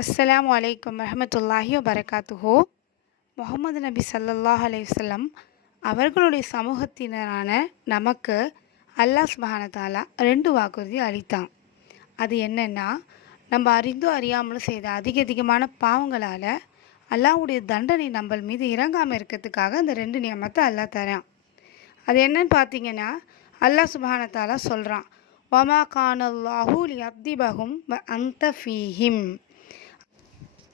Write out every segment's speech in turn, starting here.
அஸ்லாம் வலைக்கம் ரஹமத்துல்லாஹி வரகாத்துஹோ முகமது நபி சல்லாஹ் அலைஹி அவர்களுடைய சமூகத்தினரான நமக்கு அல்லாஹ் சுப்ஹான ரெண்டு வாக்குறுதி அளித்தான். அது என்னென்னா நம்ம அறிந்தோ அறியாமலும் செய்த அதிக அதிகமான பாவங்களால் அல்லாஹ்வுடைய தண்டனை நம்மள் மீது இறங்காமல் இருக்கிறதுக்காக அந்த ரெண்டு நியமத்தை அல்லாஹ் தரான். அது என்னன்னு பார்த்தீங்கன்னா அல்லாஹ் சுப்ஹான சொல்கிறான் வமா கானல்லாஹு லியப்திபஹும் அந்த ஃபீஹிம்.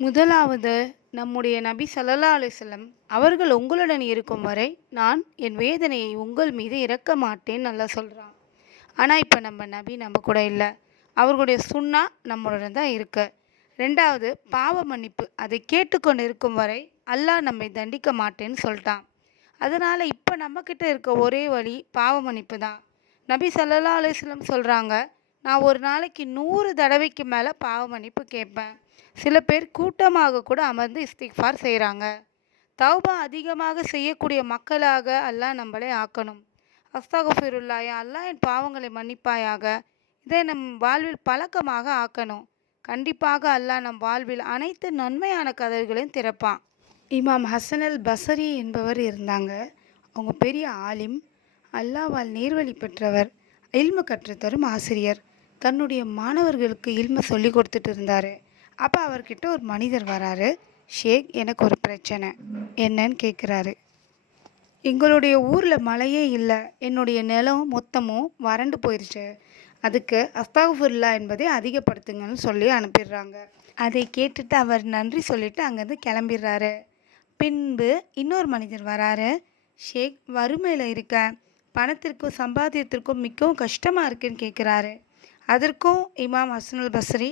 முதலாவது நம்முடைய நபி சல்லல்லா அலிசல்லம் அவர்கள் உங்களுடன் இருக்கும் வரை நான் என் வேதனையை உங்கள் மீது இறக்க மாட்டேன் நல்லா சொல்கிறான் ஆனால் இப்போ நம்ம நபி நம்ம கூட இல்லை. அவர்களுடைய சுண்ணா நம்மளுடன் தான் இருக்கு. ரெண்டாவது பாவ மன்னிப்பு அதை கேட்டுக்கொண்டு இருக்கும் வரை அல்லாஹ் நம்மை தண்டிக்க மாட்டேன்னு சொல்லிட்டான். அதனால் இப்போ நம்மக்கிட்ட இருக்க ஒரே வழி பாவ மன்னிப்பு தான். நபி சல்லல்லா அலிஸ்லம் சொல்கிறாங்க நான் ஒரு நாளைக்கு நூறு தடவைக்கு மேலே பாவ மன்னிப்பு கேட்பேன். சில பேர் கூட்டமாக கூட அமர்ந்து இஸ்திக்ஃபார் செய்கிறாங்க தௌபா அதிகமாக செய்யக்கூடிய மக்களாக அல்லாஹ் நம்மளை ஆக்கணும். அஸ்தகுஃபிருல்லாயா அல்லாஹ் என் பாவங்களை மன்னிப்பாயாக. இதை நம் வாழ்வில் பழக்கமாக ஆக்கணும். கண்டிப்பாக அல்லாஹ் நம் வாழ்வில் அனைத்து நன்மையான கதவுகளையும் திறப்பான். இமாம் ஹசன் அல் பசரி என்பவர் இருந்தாங்க. அவங்க பெரிய ஆலிம். அல்லாவால் நேர்வழி பெற்றவர். இல்மு கற்றுத்தரும் ஆசிரியர். தன்னுடைய மாணவர்களுக்கு இல்மை சொல்லி கொடுத்துட்டு இருந்தார். அப்போ அவர்கிட்ட ஒரு மனிதர் வராரு. ஷேக் எனக்கு ஒரு பிரச்சனை. என்னன்னு கேட்குறாரு எங்களுடைய ஊரில் மழையே இல்லை. என்னுடைய நிலம் மொத்தமும் வறண்டு போயிடுச்சு அதுக்கு அஸ்தாகுஃபுல்லா என்பதை அதிகப்படுத்துங்கன்னு சொல்லி அனுப்பிடுறாங்க. அதை கேட்டுட்டு அவர் நன்றி சொல்லிட்டு அங்கேருந்து கிளம்பிடுறாரு. பின்பு இன்னொரு மனிதர் வராரு. ஷேக் வறுமையில் இருக்க பணத்திற்கும் சம்பாத்தியத்திற்கும் மிகவும் கஷ்டமாக இருக்குன்னு கேட்குறாரு அதற்கும் இமாம் ஹசனுல் பஸ்ரி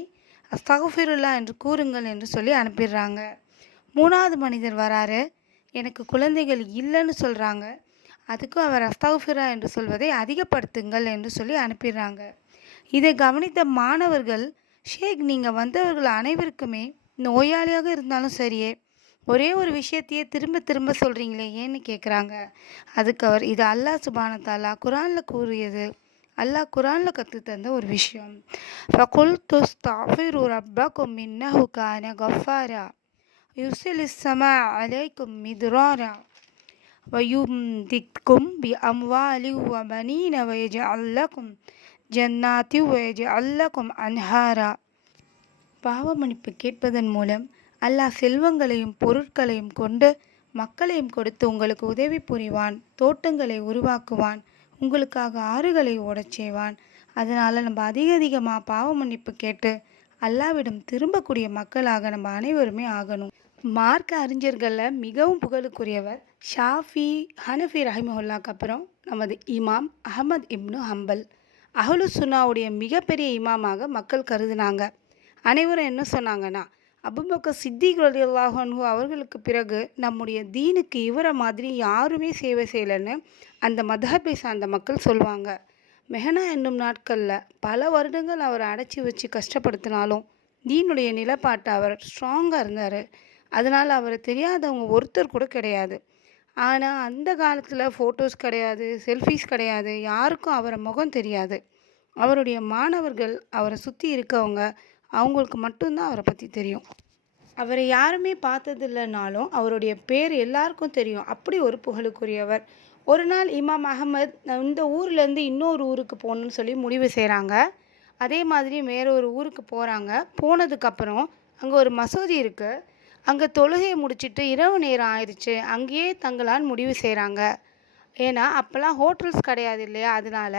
அஸ்தகுஃபிருல்லா என்று கூறுங்கள் என்று சொல்லி அனுப்பிடுறாங்க. மூணாவது மனிதர் வராரு. எனக்கு குழந்தைகள் இல்லைன்னு சொல்கிறாங்க அதுக்கும் அவர் அஸ்தகுஃபிரா என்று சொல்வதை அதிகப்படுத்துங்கள் என்று சொல்லி அனுப்பிடுறாங்க. இதை கவனித்த மாணவர்கள் ஷேக் நீங்கள் வந்தவர்கள் அனைவருக்குமே நோயாளியாக இருந்தாலும் சரியே ஒரே ஒரு விஷயத்தையே திரும்ப திரும்ப சொல்கிறீங்களே ஏன்னு கேட்குறாங்க அதுக்கு அவர் இது அல்லாஹ் சுபானத்தாலா குரானில் கூறியது அல்லாஹ் குரானில் கற்றுத்தந்த ஒரு விஷயம். ஃபகுல் துஸ்தாஃபிரு ரப்பகும் இன்னஹு கான கஃபாரா யுசில் இஸ்ஸமா அலைக்கும் மிதுராரா. வயும்திக்கும் பி அம்வா அம்வாலி வபனீன வயஜ அல்லக்கும் ஜன்னாத்தி வயஜ அல்லக்கும் அன்ஹாரா. பாவமணிப்பு கேட்பதன் மூலம் அல்லாஹ் செல்வங்களையும் பொருட்களையும் கொண்டு மக்களையும் கொடுத்து உங்களுக்கு உதவி புரிவான் தோட்டங்களை உருவாக்குவான் உங்களுக்காக ஆறுகளை ஓடச் செய்வான். அதனால் நம்ம அதிக அதிகமாக பாவ மன்னிப்பு கேட்டு அல்லாவிடம் திரும்பக்கூடிய மக்களாக நம்ம அனைவருமே ஆகணும். மார்க்க அறிஞர்களில் மிகவும் புகழுக்குரியவர் ஷாஃபி ஹனஃபி ரஹிமஹுல்லாக்கு அப்புறம் நமது இமாம் அகமது இப்னு ஹம்பல். அஹ்லு சுன்னாவுடைய மிகப்பெரிய இமாமாக மக்கள் கருதுனாங்க. அனைவரும் என்ன சொன்னாங்கன்னா அபுபக்க சித்திக் ரலியல்லாஹு அவர்களுக்கு பிறகு நம்முடைய தீனுக்கு இவரை மாதிரி யாருமே சேவை செய்யலைன்னு அந்த மதஹபை சார்ந்த மக்கள் சொல்லுவாங்க மெஹனா என்னும் நாட்களில் பல வருடங்கள் அவரை அடைச்சி வச்சு கஷ்டப்படுத்தினாலும் தீனுடைய நிலப்பாட்டை அவர் ஸ்ட்ராங்காக இருந்தார். அதனால் அவரை தெரியாதவங்க ஒருத்தர் கூட கிடையாது. ஆனால் அந்த காலத்தில் ஃபோட்டோஸ் கிடையாது செல்ஃபீஸ் கிடையாது யாருக்கும் அவரை முகம் தெரியாது. அவருடைய மாணவர்கள் அவரை சுற்றி இருக்கவங்க அவங்களுக்கு மட்டும்தான் அவரை பற்றி தெரியும். அவரை யாருமே பார்த்ததில்லைனாலும் அவருடைய பேர் எல்லாருக்கும் தெரியும். அப்படி ஒரு புகழுக்குரியவர். ஒரு நாள் இமாம் அகமது இந்த ஊர்லேருந்து இன்னொரு ஊருக்கு போகணுன்னு சொல்லி முடிவு செய்கிறாங்க அதே மாதிரி வேற ஒரு ஊருக்கு போகிறாங்க போனதுக்கப்புறம் அங்கே ஒரு மசூதி இருக்குது அங்கே தொழுகையை முடிச்சிட்டு இரவு நேரம் ஆயிடுச்சு. அங்கேயே தங்கலான்னு முடிவு செய்கிறாங்க ஏன்னா அப்போல்லாம் ஹோட்டல்ஸ் கிடையாது இல்லையா? அதனால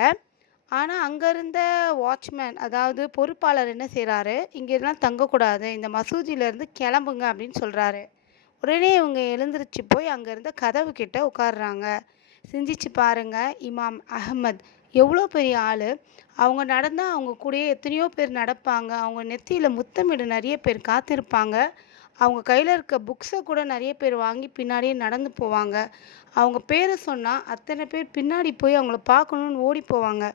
ஆனால் அங்கே இருந்த வாட்ச்மேன் அதாவது பொறுப்பாளர் என்ன செய்கிறாரு இங்கெல்லாம் தங்கக்கூடாது. இந்த மசூதியிலேருந்து கிளம்புங்க அப்படின்னு சொல்கிறாரு உடனே இவங்க எழுந்திருச்சு போய் அங்கே இருந்த கதவு கிட்ட உட்காடுறாங்க சிந்திச்சு பாருங்க இமாம் அகமத் எவ்வளோ பெரிய ஆள். அவங்க நடந்தால் அவங்க கூடயே எத்தனையோ பேர் நடப்பாங்க. அவங்க நெத்தியில் முத்தமிட நிறைய பேர் காத்திருப்பாங்க. அவங்க கையில் இருக்க புக்ஸை கூட நிறைய பேர் வாங்கி பின்னாடியே நடந்து போவாங்க. அவங்க பேரை சொன்னால் அத்தனை பேர் பின்னாடி போய் அவங்கள பார்க்கணுன்னு ஓடி போவாங்க.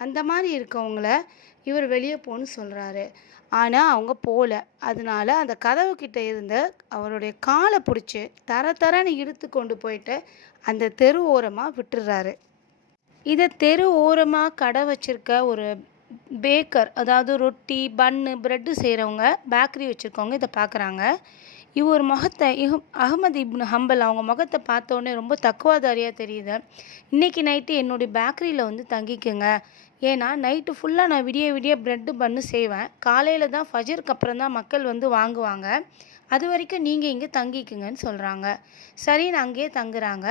அந்த மாதிரி இருக்கவங்கள இவர் வெளியே போன்னு சொல்கிறாரு ஆனால் அவங்க போகல அதனால அந்த கதவு இருந்த அவருடைய காலை பிடிச்சி தர தரன்னு இழுத்து கொண்டு போயிட்டு அந்த தெரு ஓரமாக விட்டுறாரு. இதை தெரு ஓரமாக கடை வச்சுருக்க ஒரு பேக்கர் அதாவது ரொட்டி பன்னு ப்ரெட்டு செய்கிறவங்க பேக்கரி வச்சுருக்கவங்க இதை பார்க்குறாங்க இவர் முகத்தை இஹ் அகமது இப்னு ஹம்பல் அவங்க முகத்தை பார்த்தோன்னே ரொம்ப தக்குவாதாரியாக தெரியுது. இன்றைக்கி நைட்டு என்னுடைய பேக்கரியில் வந்து தங்கிக்குங்க. ஏன்னா நைட்டு ஃபுல்லாக நான் விடிய விடிய ப்ரெட்டு பண்ணு செய்வேன். காலையில் தான் ஃபஜருக்கு அப்புறம் தான் மக்கள் வந்து வாங்குவாங்க. அது வரைக்கும் நீங்கள் இங்கே தங்கிக்குங்கன்னு சொல்கிறாங்க சரின்னு அங்கேயே தங்குறாங்க.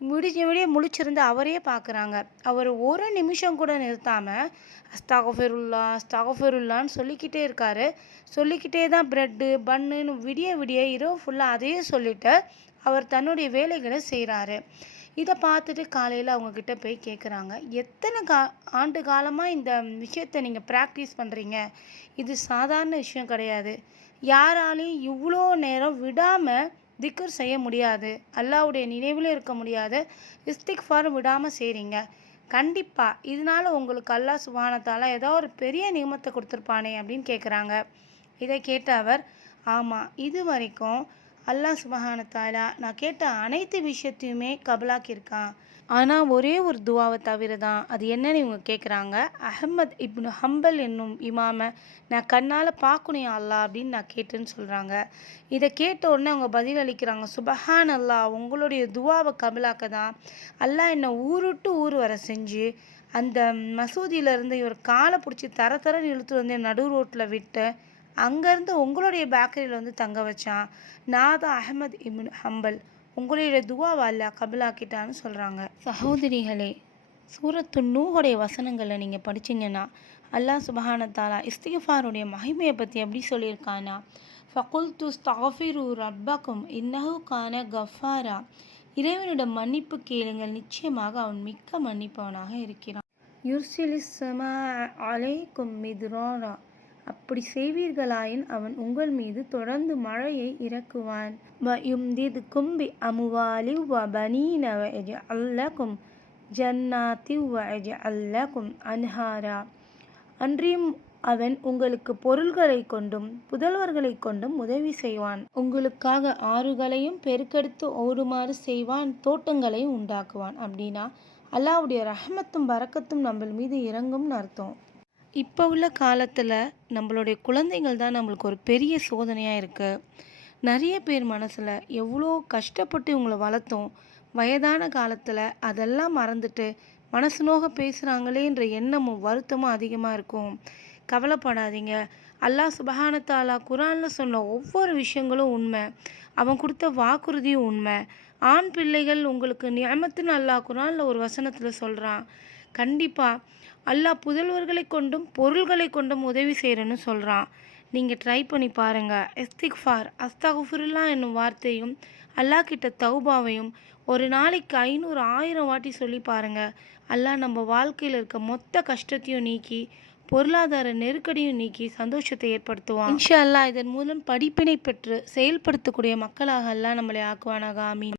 முடிஞ்ச விடிய முழிச்சிருந்து அவரையே பார்க்குறாங்க அவர் ஒரு நிமிஷம் கூட நிறுத்தாமல் அஸ்தாகஃபெருல்லா அஸ்தாகஃபெருல்லான்னு சொல்லிக்கிட்டே இருக்காரு. சொல்லிக்கிட்டே தான் ப்ரெட்டு பன்னுன்னு விடிய விடிய இரவு ஃபுல்லாக அதையே சொல்லிட்டு அவர் தன்னுடைய வேலைகளை செய்கிறாரு இதை பார்த்துட்டு காலையில் அவங்கக்கிட்ட போய் கேட்குறாங்க எத்தனை கா ஆண்டு காலமாக இந்த விஷயத்தை நீங்கள் ப்ராக்டிஸ் பண்ணுறீங்க இது சாதாரண விஷயம் கிடையாது. யாராலையும் இவ்வளோ நேரம் விடாமல் திக்குர் செய்ய முடியாது. அல்லாவுடைய நினைவில் இருக்க முடியாது. இஸ்திக்ஃபார் விடாமல் செய்கிறீங்க கண்டிப்பாக இதனால் உங்களுக்கு அல்லாஹ் சுபானத்தால் ஏதோ ஒரு பெரிய நியமத்தை கொடுத்துருப்பானே அப்படின்னு கேட்குறாங்க இதை கேட்ட அவர் ஆமாம் இது வரைக்கும் அல்லாஹ் சுபஹானத்தாலா நான் கேட்ட அனைத்து விஷயத்தையுமே கபலாக்கியிருக்கான். ஆனால் ஒரே ஒரு துவாவை தவிர தான் அது என்னன்னு இவங்க கேட்குறாங்க அஹமத் இப்னு ஹம்பல் என்னும் இமாமை நான் கண்ணால் பார்க்கணும் யா அப்படின்னு நான் கேட்டேன்னு சொல்கிறாங்க இதை கேட்ட உடனே அவங்க பதில் அளிக்கிறாங்க சுபஹான் அல்லாஹ் உங்களுடைய துவாவை கபலாக்க தான் அல்லாஹ் என்னை ஊருட்டு ஊர் வர செஞ்சு அந்த மசூதியிலேருந்து இவர் காலை பிடிச்சி தர தரன்னு இழுத்துட்டு வந்து நடு ரோட்டில் விட்டு அங்கேருந்து உங்களுடைய பேக்கரியில் வந்து தங்க வச்சான். நான் தான் அஹமத் இப்னு ஹம்பல். உங்களுடைய துவாவை அல்லாஹ் கபலாக்கிட்டான்னு சொல்கிறாங்க சகோதரிகளே சூரத்து நூஹுடைய வசனங்களை நீங்கள் படிச்சீங்கன்னா அல்லாஹ் சுபஹான தாலா இஸ்திகஃபாருடைய மகிமையை பற்றி எப்படி சொல்லியிருக்கானா ஃபகுல் து ஸ்தாஃபிரு ரப்பக்கும் இன்னஹு கான கஃபாரா. இறைவனிடம் மன்னிப்பு கேளுங்கள். நிச்சயமாக அவன் மிக்க மன்னிப்பவனாக இருக்கிறான். யுர்சிலிஸ் சமா அலைக்கும் மிதுராரா. அப்படி செய்வீர்களாயின் அவன் உங்கள் மீது தொடர்ந்து மழையை இறக்குவான். வ யும்தித் கும்பி அமுவாலி வ பனீன வ அல்லக்கும் ஜன்னாத்தி வ அல்லக்கும் அன்ஹாரா. அன்றியும் அவன் உங்களுக்கு பொருள்களை கொண்டும் புதல்வர்களை கொண்டும் உதவி செய்வான். உங்களுக்காக ஆறுகளையும் பெருக்கெடுத்து ஓடுமாறு செய்வான் தோட்டங்களையும் உண்டாக்குவான். அப்படின்னா அல்லாவுடைய ரஹமத்தும் பறக்கத்தும் நம்ம மீது இறங்கும்னு அர்த்தம். இப்போ உள்ள காலத்தில் நம்மளுடைய குழந்தைகள் தான் நம்மளுக்கு ஒரு பெரிய சோதனையாக இருக்குது நிறைய பேர் மனசில் எவ்வளோ கஷ்டப்பட்டு இவங்களை வளர்த்தோம். வயதான காலத்தில் அதெல்லாம் மறந்துட்டு மனசு நோக பேசுகிறாங்களேன்ற எண்ணமும் வருத்தமும் அதிகமாக இருக்கும். கவலைப்படாதீங்க. அல்லாஹ் சுபஹானத்தாலா குரானில் சொன்ன ஒவ்வொரு விஷயங்களும் உண்மை. அவன் கொடுத்த வாக்குறுதியும் உண்மை. ஆண் பிள்ளைகள் உங்களுக்கு நியமத்துன்னு அல்லாஹ் குரானில் ஒரு வசனத்தில் சொல்கிறான் கண்டிப்பாக அல்லாஹ் புதல்வர்களை கொண்டும் பொருள்களை கொண்டும் உதவி செய்கிறேன்னு சொல்கிறான் நீங்கள் ட்ரை பண்ணி பாருங்கள் எஸ்திக்ஃபார் அஸ்தகுஃபுருல்லா என்னும் வார்த்தையும் அல்லாஹ் கிட்ட தௌபாவையும் ஒரு நாளைக்கு ஐநூறு ஆயிரம் வாட்டி சொல்லி பாருங்கள் அல்லாஹ் நம்ம வாழ்க்கையில் இருக்க மொத்த கஷ்டத்தையும் நீக்கி பொருளாதார நெருக்கடியும் நீக்கி சந்தோஷத்தை ஏற்படுத்துவான். இன்ஷா அல்லாஹ் இதன் மூலம் படிப்பினை பெற்று செயல்படுத்தக்கூடிய மக்களாக அல்லா நம்மளை ஆக்குவானாக. ஆமீன்.